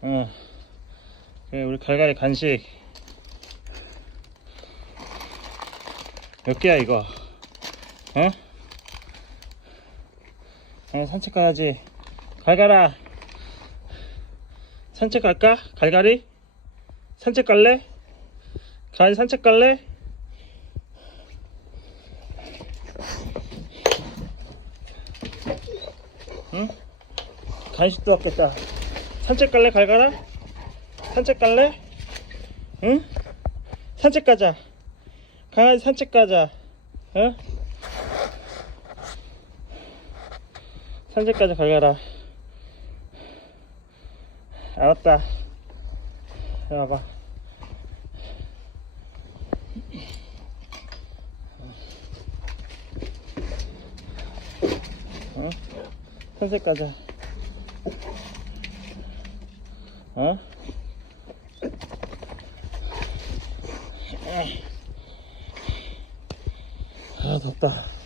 어. 그래, 우리 갈갈이 간식. 몇 개야, 이거? 어? 아, 산책 가야지. 갈갈아. 산책 갈까? 갈갈이? 산책 갈래? 갈갈이 산책 갈래? 응? 간식도 왔겠다. 산책 갈래, 갈갈아? 산책 갈래? 응? 산책 가자. 강아지 산책 가자. 어? 산책 가자, 갈갈아. 알았다. 이리 와봐. 어? 산책 가자. 어? 아, 덥다.